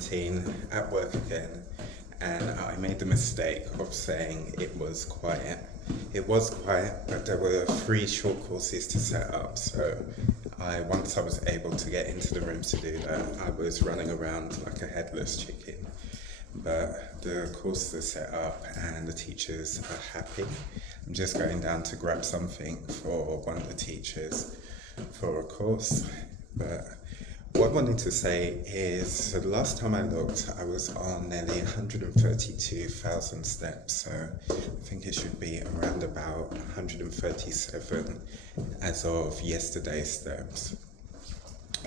17 at work again, and I made the mistake of saying it was quiet. It was quiet, but there were 3 short courses to set up, so once I was able to get into the rooms to do that, I was running around like a headless chicken. But the courses are set up and the teachers are happy. I'm just going down to grab something for one of the teachers for a course. But what I wanted to say is the last time I looked, I was on nearly 132,000 steps. So I think it should be around about 137 as of yesterday's steps.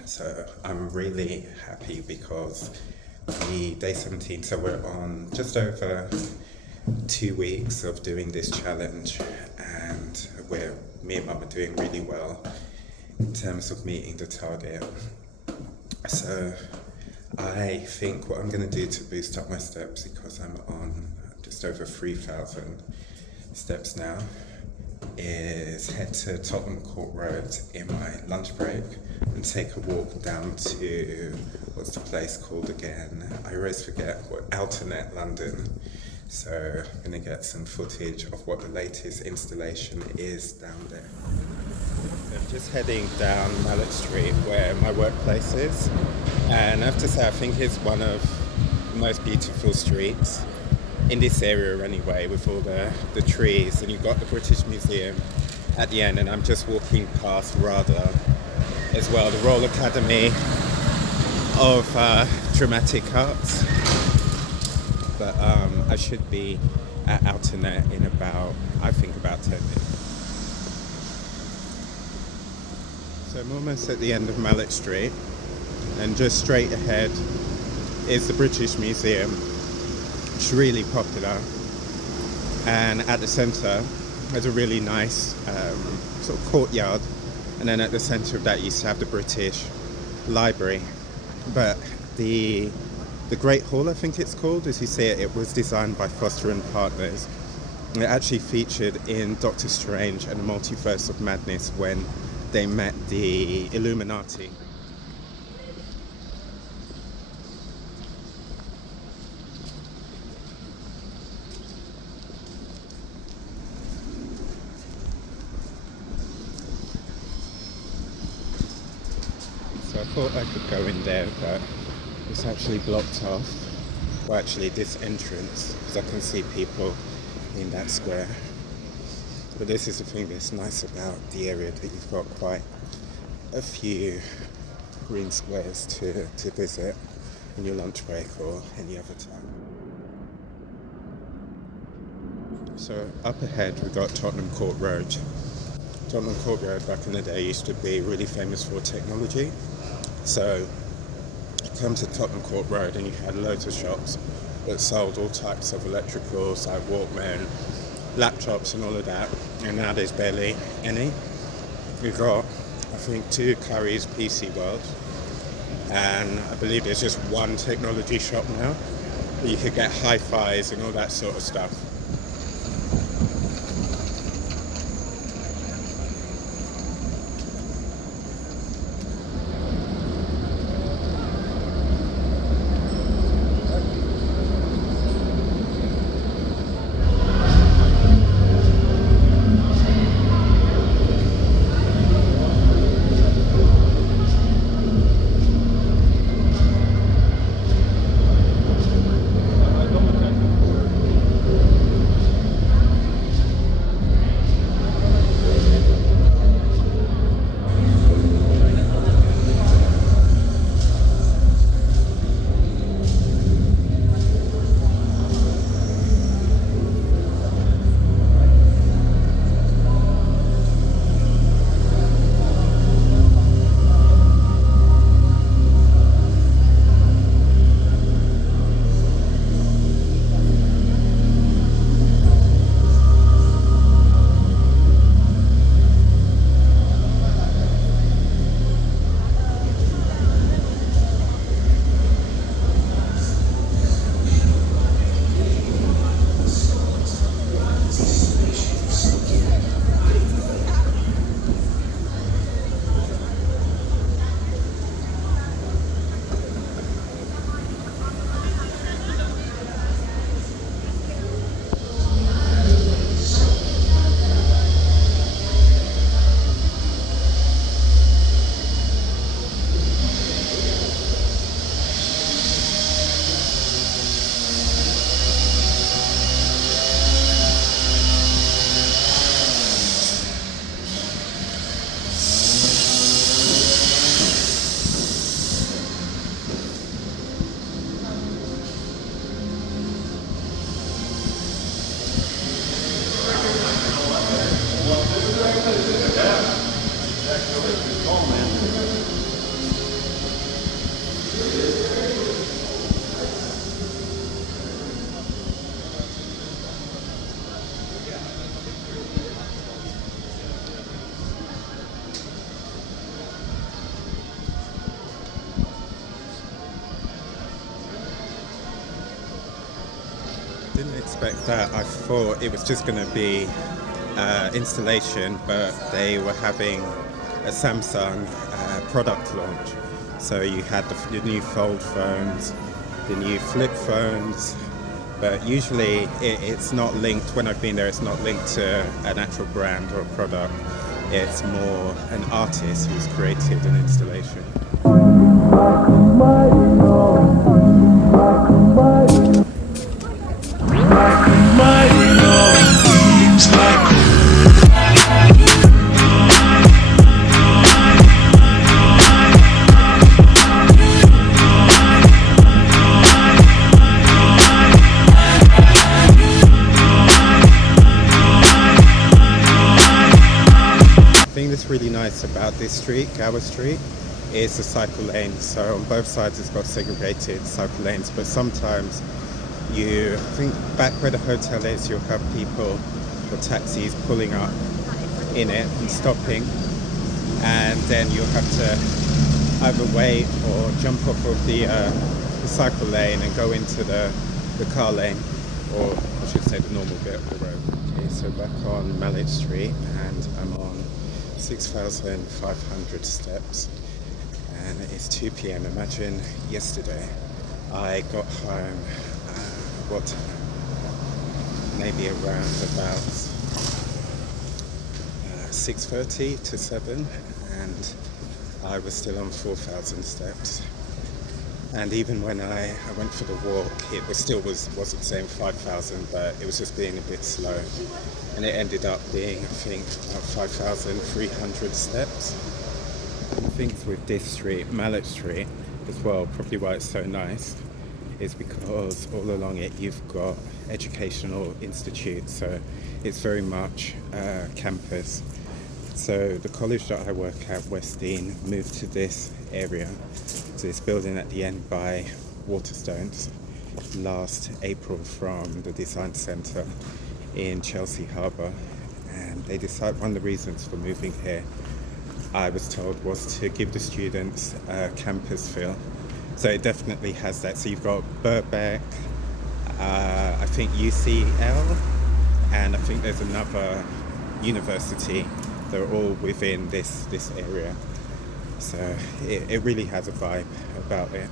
So I'm really happy because the day 17, so we're on just over 2 weeks of doing this challenge, and me and Mum are doing really well in terms of meeting the target. So I think what I'm going to do to boost up my steps, because I'm on just over 3,000 steps now, is head to Tottenham Court Road in my lunch break and take a walk down to, what's the place called again? I always forget, Alternet London. So I'm going to get some footage of what the latest installation is down there. So I'm just heading down Mallet Street where my workplace is, and I have to say I think it's one of the most beautiful streets in this area anyway, with all the trees, and you've got the British Museum at the end, and I'm just walking past RADA as well, the Royal Academy of Dramatic Arts. But I should be at Alternet in about 10 minutes. So I'm almost at the end of Mallet Street, and just straight ahead is the British Museum. It's really popular, and at the centre there's a really nice sort of courtyard, and then at the centre of that you used to have the British Library. But the Great Hall, I think it's called, as you see it was designed by Foster and Partners. It actually featured in Doctor Strange and the Multiverse of Madness when they met the Illuminati. So I thought I could go in there, but it's actually blocked off. Well, actually this entrance, because I can see people in that square. But this is the thing that's nice about the area, that you've got quite a few green squares to visit in your lunch break or any other time. So up ahead we've got Tottenham Court Road. Tottenham Court Road back in the day used to be really famous for technology. So you come to Tottenham Court Road and you had loads of shops that sold all types of electricals like Walkman, laptops and all of that, and now there's barely any. We've got, I think, 2 Curry's PC World, and I believe there's just 1 technology shop now where you could get hi-fis and all that sort of stuff. didn't expect that. I thought it was just going to be installation, but they were having a Samsung product launch. So you had the new fold phones, the new flip phones, but usually it's not linked, when I've been there, it's not linked to an actual brand or product. It's more an artist who's created an installation. The thing that's really nice about this street, Gower Street, is the cycle lanes. So on both sides it's got segregated cycle lanes, but sometimes I think back where the hotel is, you'll have people or taxis pulling up in it and stopping, and then you'll have to either wait or jump off of the cycle lane and go into the car lane, or I should say the normal bit of the road. Okay, so back on Mallet Street, and I'm on 6,500 steps, and it's 2 p.m. Imagine yesterday I got home maybe around about 6:30 to 7, and I was still on 4,000 steps. And even when I went for the walk, it wasn't saying 5,000, but it was just being a bit slow, and it ended up being, I think, about 5,300 steps. And the things with this street, Mallet Street, as well, probably why it's so nice, is because all along it you've got educational institutes, so it's very much campus. So the college that I work at, Westdean, moved to this area, to this building at the end by Waterstones, last April from the Design Centre in Chelsea Harbour. And they decided one of the reasons for moving here, I was told, was to give the students a campus feel. So it definitely has that. So you've got Birkbeck, I think UCL, and I think there's another university. They're all within this area. So it really has a vibe about it.